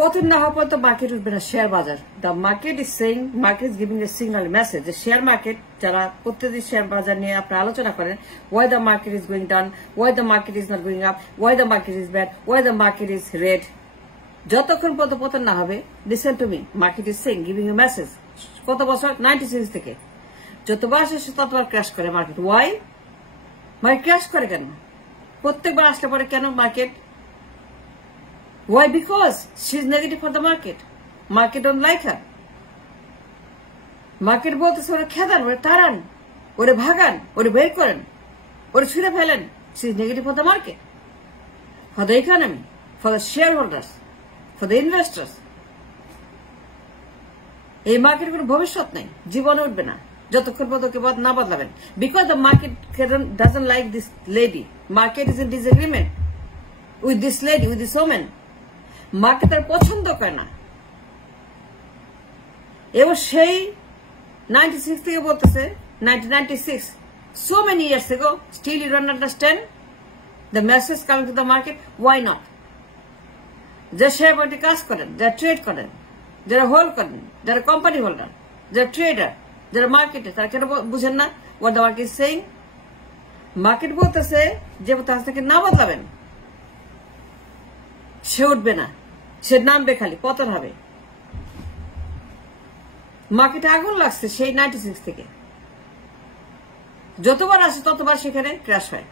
পতন না হওয়া পর্যন্ত মার্কেট উঠবে না শেয়ার বাজার। The market is saying, market is giving a signal message যে শেয়ার মার্কেট যারা প্রত্যেকদিন শেয়ার বাজার নিয়ে আপনারা আলোচনা করেন, why the market is going down, why the market is not going up, why the market is bad, why the market is red, যতক্ষণ পর্যন্ত পতন না হবে, listen to me, market is saying, giving a message. কত বছর? 96 থেকে যতবার আসে ততবার ক্র্যাশ করে মার্কেট। ওয়াই? মার্কেট ক্র্যাশ করে কেন? প্রত্যেকবার আসলে পরে কেন market? Why? Because she's negative for the market. Market don't like her. Market বলতেছে ওরে খেদান, ওরে তাড়ান, ওরে ভাগান, ওরে বের করেন, ওরে ছুঁড়ে ফেলেন। She's negative for the market, for the economy, for the shareholders, for the investors. এই মার্কেটের কোনো ভবিষ্যৎ নেই, জীবনে উঠবে না যতক্ষণ পর্যন্ত না বদলাবেন। Because the market doesn't like this lady. Market is in disagreement with this lady, with this woman. Market তার পছন্দ করে না। এবং সেই 96 থেকে বলতেছে 1996, so many years ago, still you don't understand the message coming to the market. Why not? যারা শেয়ার মার্কেটে কাজ করেন, যারা ট্রেড করেন, যারা হোল্ড করেন, যারা কোম্পানি হোল্ডার, যারা ট্রেডার, যারা মার্কেটে, তারা কেন বুঝেন না what the market is saying? Market বলতেছে যে তার থেকে না বদলাবেন, সে উঠবে না, সে নামবে, খালি পতন হবে। মার্কেটে আগুন লাগছে সেই 96 থেকে, যতবার আসে ততবার সেখানে ক্র্যাশ হয়,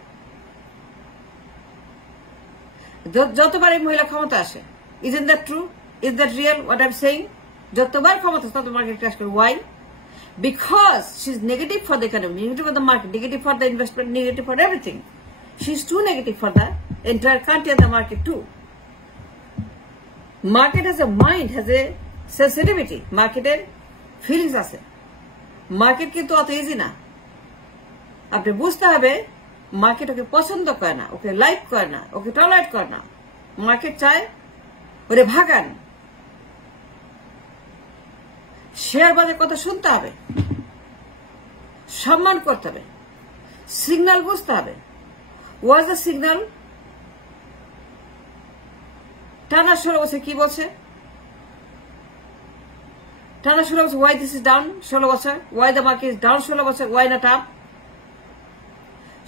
যতবার এই মহিলা ক্ষমতা আসে। Isn't that true? Is that real what I'm saying? যতবার ক্ষমতা তত মার্কেট ক্র্যাশ করে। Why? Because she's negative for the economy, negative for the market, negative for the investment, negative for everything. She's too negative for the entire country and the market too. Market has a mind, has a sensitivity. Marketer feelings আছে। মার্কেট কিন্তু অত ইজি না। আপনি বুঝতে হবে মার্কেট ওকে পছন্দ করে না, ওকে লাইক করে না, ওকে টলারেট করে না। মার্কেট চায় ওরে ভাগান। শেয়ার বাজার কথা শুনতে হবে, সম্মান করতে হবে, সিগন্যাল বুঝতে হবে। Was the signal? টানা 16 বছর কি বলছে? টানা 16 বছর ওয়াই দিস ইজ ডাউন 16 বছর, why the market is down 16 বছর, ওয়াই নট আপ?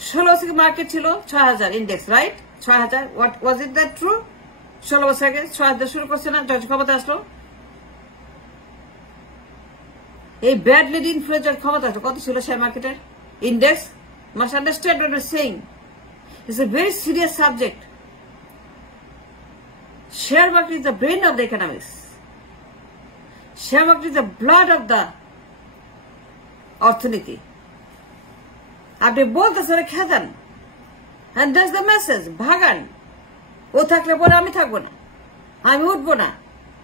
16 বছর মার্কেট ছিল 6000 index, right? 6000, what was it that true? 16 বছর আগে 6000 শুরু করছে না যখন ক্ষমতা আসলো? এই ব্যাড লেডি ইনফ্লুয়েন্সার ক্ষমতা আসলো, কত ছিল শেয়ার মার্কেটের index? Must understand what I am saying. It's a very serious subject. Share market is the brain of the economics. Share market is the blood of the অর্থনীতি। আপনি বলতেছেন খেদান, and that's the message, ভাগান। ও থাকলে পরে আমি থাকবো না, আমি উঠবো না,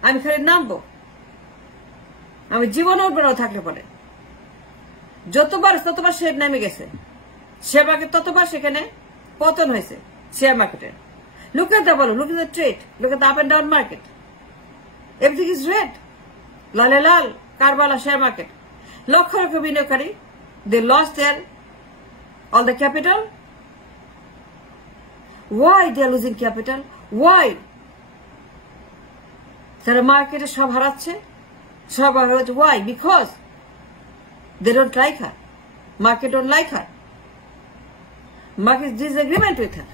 আমি খালি নামবো, আমি জীবনে উঠবো না ও থাকলে পরে। যতবার ততবার শেয়ার নেমে গেছে, শেয়ার মার্কেট ততবার সেখানে পতন হয়েছে শেয়ার মার্কেটের। Look at the volume, look at the trade, look at the up and down market. Everything is red. Lale lal, Karbala share market. Lakh লক্ষ বিনিয়োগকারী, they lost their all the capital. Why they are losing capital? Why? তারা মার্কেটে সব হারাচ্ছে, সব হারাচ্ছে। Why? Because they don't like her. Market don't like her. Market is disagreement with her.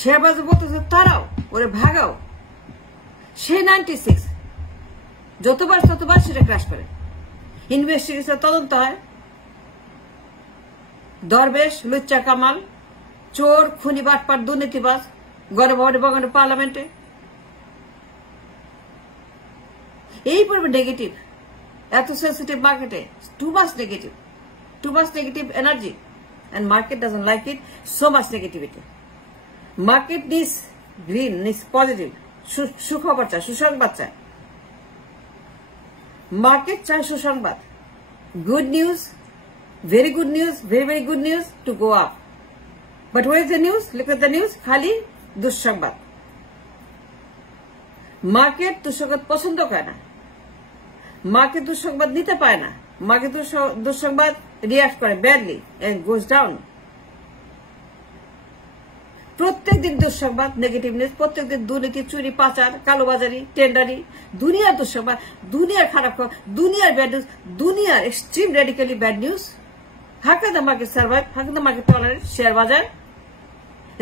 Share বাজার বলতেছে তারাও, ওরে ভাগাও। সেই 96 যতবার ততবার সেটা ক্র্যাশ করে। ইনভেস্টিগেশন তদন্ত হয়, দরবেশ, লুচ্চা কামাল, চোর, খুনি, বাটপার, দুর্নীতিবাজ গণভবনে বগনে পার্লামেন্টে এই পরিমাণ নেগেটিভ, এত সেন্সিটিভ মার্কেটে, too much negative energy, and market doesn't like it, so much negativity. Market needs green, needs positive, সুখবর চায়, সুসংবাদ চায়। মার্কেট চায় সুসংবাদ, good news, very good news, very very good news to go up. But where is the news? Look at the news, খালি দুঃসংবাদ। মার্কেট দুঃসংবাদ পছন্দ করে না, মার্কেট দুঃসংবাদ নিতে পারে না, মার্কেট দুঃসংবাদ রিয়াক্ট করে ব্যাডলি and goes down. প্রত্যেকদিন দুঃসংবাদ, নেগেটিভ নিউজ, প্রত্যেকদিন দুর্নীতি, চুরি, পাচার, কালোবাজারি, টেন্ডারি, দুনিয়ার দুঃসংবাদ, দুনিয়ার খারাপ খবর, দুনিয়ার ব্যাড নিউজ, দুনিয়ার extreme radically bad news. How can the market survive? How can the market tolerate? Share bazar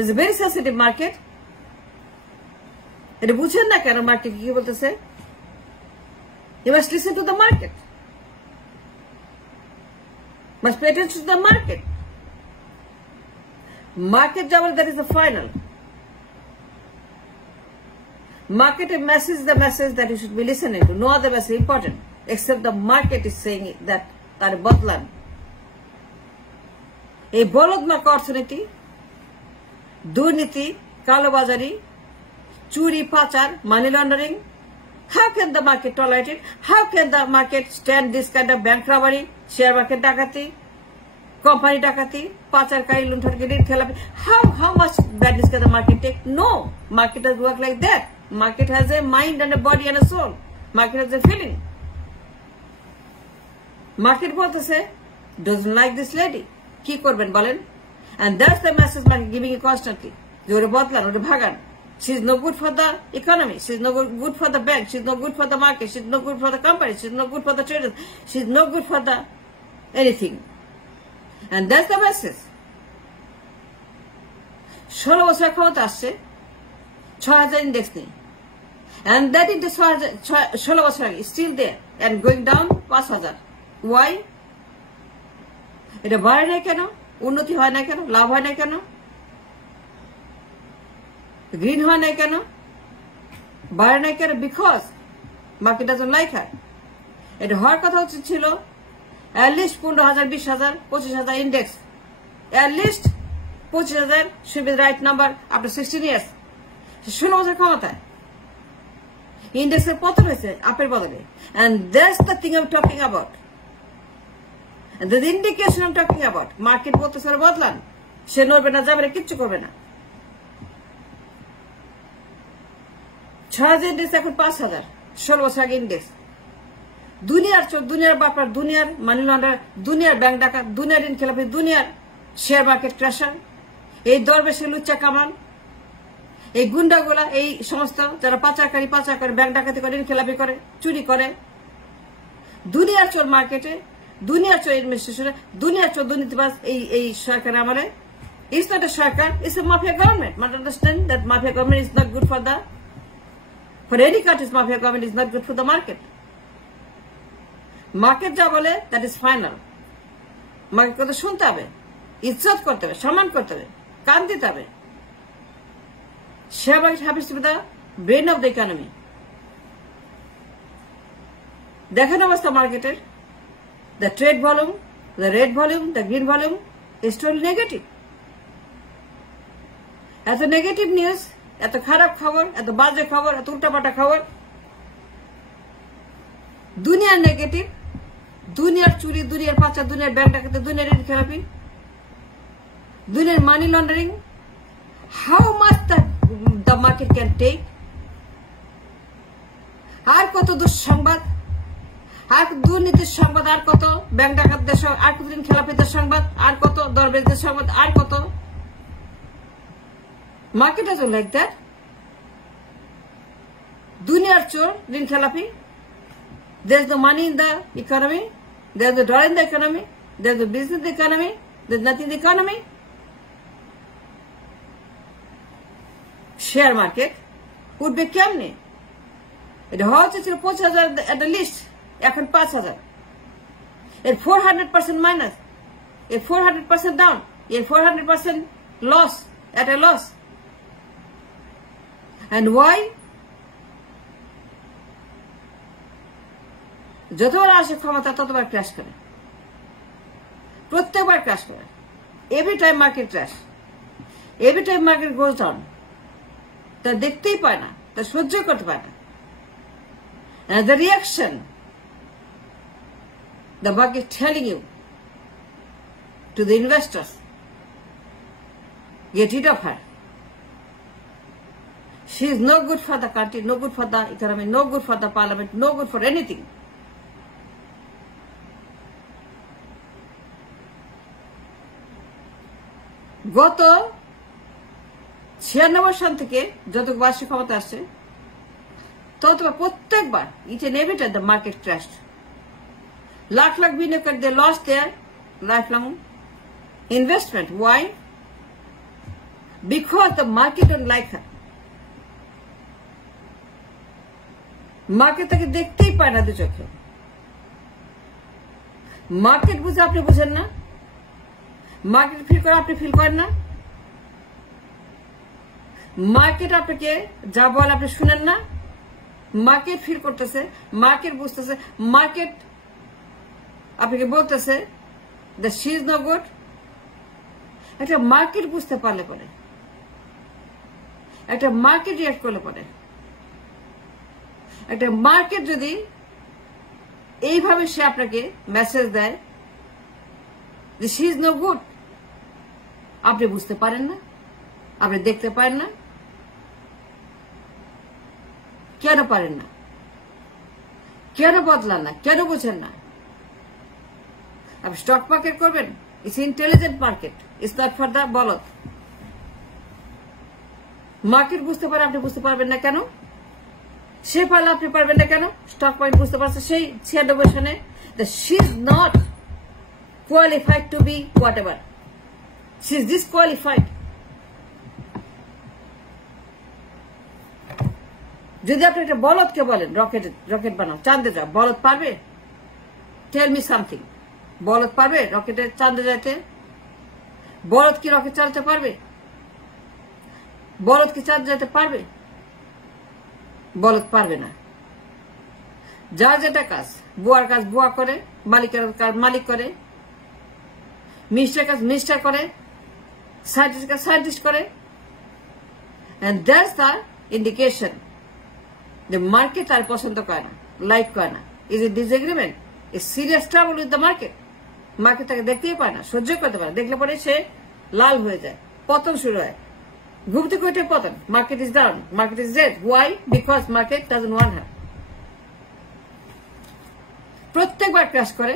is a very sensitive market. এটা বুঝেন না কেন মার্কেট কি বলতেছে? You must listen to the market. Must pay attention to the market. Market jabal, that is the final. Market message is the message that you should be listening to. No other message important except the market is saying that তার বদলান। এই বলদমার্কা অর্থনীতি, দুর্নীতি, কালোবাজারি, চুরি, পাচার, money laundering, how can the market tolerate it? How can the market stand this kind of bank robbery, share market ডাকাতি, কোম্পানি ডাকাতি, পাচারকারী, লুণ্ঠনকারী, খেলাপি? How much badness can the market take? No, market doesn't work like that. Market has a mind and a body and a soul. Market has a feeling. Market বলতেছে doesn't like this lady. কি করবেন বলেন? And that's the message market giving you constantly. যে ওরে বদলান, ওরে ভাগান। She's no good for the economy. She's no good for the bank. She's no good for the market. She's no good for the company. She's no good for the traders. She's no good for the anything. And that's the message. 16 বছর ক্ষমতা আসছে, 6000 ইন্ডেক্স নেই। And that index 16 বছর আগে still there and going down 5000. Why? এটা বাড়ে না কেন? উন্নতি হয় না কেন? লাভ হয় না কেন? গ্রিন হয় না কেন? বাড়ে না কেন? Because market doesn't like her. এটা হওয়ার কথা ছিল অ্যাটলিস্ট 15,000, 20,000, 25,000 index, at least 25,000 should be the right number after 16 years. 16 বছর ক্ষমতায় ইন্ডেক্সের পতন হয়েছে আপের বদলে। And that's the thing I'm talking about. And the indication I'm talking about. Market বলতেছে বদলান, সে নড়বে না, যাবে না, কিচ্ছু করবে না। 6000 ইন্ডেক্স এখন 5000, 16 বছর আগে ইন্ডেক্স। দুনিয়ার চোর, দুনিয়ার বাপার, দুনিয়ার মানি লন্ডার, দুনিয়ার ব্যাংক ডাকাত, দুনিয়ার ঋণ খেলাপি, দুনিয়ার শেয়ার মার্কেট ক্র্যাশার, এই দরবেশে লুচ্চা কামান, এই গুন্ডাগুলা, এই সমস্ত যারা পাচারকারী, ব্যাংক ডাকাতি করে, ঋণ খেলাপি করে, চুরি করে, দুনিয়ার চোর মার্কেটে, দুনিয়ার চোর অ্যাডমিনিস্ট্রেশনে, দুনিয়ার চোর দুর্নীতিবাজ এই সরকারের আমলে। It's not a Sarkar, it's a mafia government. Must understand that mafia government is not good for any country's mafia government is not good for the market. Market যা বলে that is final. মার্কেট কথা শুনতে হবে, ইজ্জত করতে হবে, সম্মান করতে হবে, কান দিতে হবে। Share market happens to be the brain of the economy. দেখেন অবস্থা মার্কেটের, the trade volume, the red volume, the green volume is totally negative. এত নেগেটিভ নিউজ, এত খারাপ খবর, এত বাজে খবর, এত উল্টাপাল্টা খবর, দুনিয়ার নেগেটিভ, দুনিয়ার চুরি, দুনিয়ার পাচার, দুনিয়ার ব্যাংক ডাকাতি, দুনিয়ার ঋণ খেলাপি, দুনিয়ার money laundering. How much the market can take? আর কত দুঃসংবাদ, আর দুর্নীতির সংবাদ, আর কত ব্যাংক ডাকাতদের সংবাদ, আর কত ঋণ খেলাপিদের সংবাদ, আর কত দরবেশদের সংবাদ, আর কত। Market doesn't like that. দুনিয়ার চোর, ঋণ খেলাপি, there's no money in the economy, there's no dollar in the economy, there's no business in the economy, there's nothing in the economy. Share market উঠবে কেমনে? এটা হওয়া উচিত ছিল 25,000 at the least, এখন 5,000। এর 400% মাইনাস, এর 400% ডাউন, এর 400% loss, at a loss. And why? যতবার আসে ক্ষমতা ততবার ক্র্যাশ করে, প্রত্যেকবার ক্র্যাশ করে। Every time market crash, every time market গোজ ডাউন। তা দেখতেই পায় না, তা সহ্য করতে পায় না। And the reaction, the market telling you to the investors, get rid of her. She is no good for the country, no good for the economy, no good for the parliament, no good for anything. গত 96 সাল থেকে যত বার্ষিক ক্ষমতা আসছে ততবার প্রত্যেকবার each and every time the market crashed. Lakh lakh বিনিয়োগকারী they lost their life long investment. Why? Because the market don't like her. Market তাকে দেখতেই পায় না দু চোখে। মার্কেট বুঝে আপনি বুঝেন না, মার্কেট ফিল করে আপনি ফিল করেন না, মার্কেট আপনাকে যা বলে আপনি শুনেন না। মার্কেট ফিল করতেছে, মার্কেট বুঝতেছে, মার্কেট আপনাকে বলতেছে that she is not good. একটা মার্কেট বুঝতে পারলে পরে, একটা মার্কেট রিয়াক্ট করলে পরে, একটা মার্কেট যদি এইভাবে সে আপনাকে মেসেজ দেয় যে শি ইজ নো গুড, আপনি বুঝতে পারেন না, আপনি দেখতে পারেন না। কেন পারেন না? কেন বদলান না? কেন বুঝেন না? আপনি স্টক মার্কেট করবেন, it's intelligent market, it's not for the বলদ। মার্কেট বুঝতে পারে, আপনি বুঝতে পারবেন না কেন? সে পারলে আপনি পারবেন না কেন? স্টক মার্কেট বুঝতে পারছে সেই 96 সনে she is not qualified to be whatever, she is disqualified. যদি আপনি একটা বলদকে বলেন রকেট বানাও, চাঁদে যাও, বলদ পারবে? Tell me something. বলদ পারবে রকেটে চাঁদে যেতে? বলদ কি রকেট চালাতে পারবে? বলদ কি চাঁদ যেতে পারবে? বলদ পারবে না। যার যেটা কাজ, বুয়ার কাজ বুয়া করে, মালিকের কাজ মালিক করে, মিস্টার কাজ মিস্টার করে, সায়েন্টিস্ট কাজ সায়েন্টিস্ট করে। এন্ড দ্যাটস দ্য ইন্ডিকেশন যে মার্কেট তার পছন্দ করে না, লাইক করে না। Is a disagreement, is serious trouble with the market. Market তাকে দেখতেই পায় না, সহ্য করতে পারে, দেখলে পরে সে লাল হয়ে যায়, পতন শুরু হয়, ঘুম থেকে উঠে পতন। Market is down, market is red. Why? Because market doesn't want হার। প্রত্যেকবার ক্র্যাশ করে,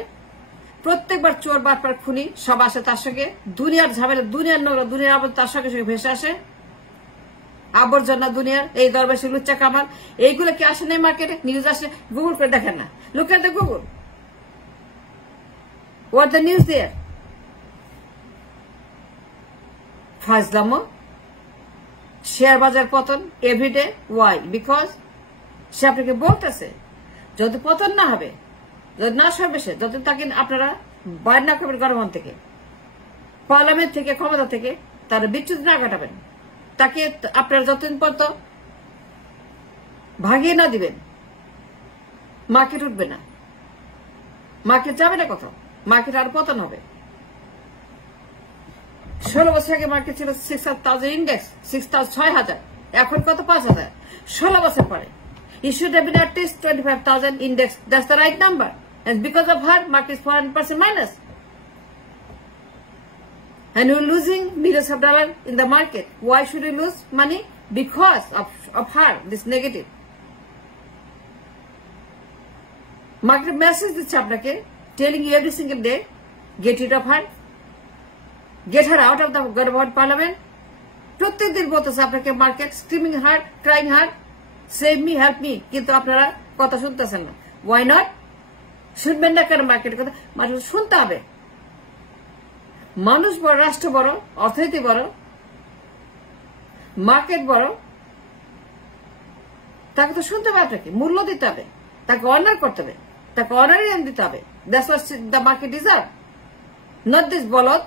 প্রত্যেকবার চোর বাটপার খুনি সব আসে তার সঙ্গে, দুনিয়ার ঝামেলা, দুনিয়ার নোংরা, দুনিয়ার আবার তার সঙ্গে সঙ্গে ভেসে আসে, আবর্জনা দুনিয়ার, এই দরবেশি লুচ্চা কামাল, এইগুলো কি আসে না মার্কেটে? নিউজ আসে, গুগল করে দেখেন না, look at the Google, what the news there. ফাজলামো, শেয়ার বাজার পতন এভরিডে। ওয়াই? বিকজ সে আপনাকে বলতেছে যদি পতন না হবে, যদি না সরবে সে, যদি তাকে আপনারা বাইর না করবেন গণভবন থেকে, পার্লামেন্ট থেকে, ক্ষমতা থেকে, তারা বিচ্যুত না ঘটাবেন, তাকে আপনারা যতদিন পর্যন্ত ভাগিয়ে না দিবেন, মার্কেট উঠবে না, মার্কেট যাবে না কোথাও, মার্কেট আর পতন হবে। 16 বছর আগে মার্কেট ছিল 6,000 ইন্ডেক্স, 6,000, এখন কত? 5,000। 16 বছর পরে it should have been at least 25,000 index. That's the right number. And because of her, market is 400% minus. And we're losing millions of dollars in the market. Why should we lose money? Because of her, this negative. Market message দিচ্ছে আপনাকে, telling you every single day, get rid of her. Get her out of the government parliament. প্রত্যেকদিন বলতেছে আপনাকে market, screaming hard, crying hard, save me, help me, কিন্তু আপনারা কথা শুনতেছেন না। Why not? শুনবেন না কেন মার্কেটের কথা? মানুষ শুনতে হবে। মানুষ বড়, রাষ্ট্র বড়, অর্থনীতি বড়, মার্কেট বড়, তাকে তো শুনতে হবে, আপনাকে মূল্য দিতে হবে, তাকে অনার করতে হবে, তাকে অনারিয়াম দিতে হবে। That's what the market deserve, not this বলদ।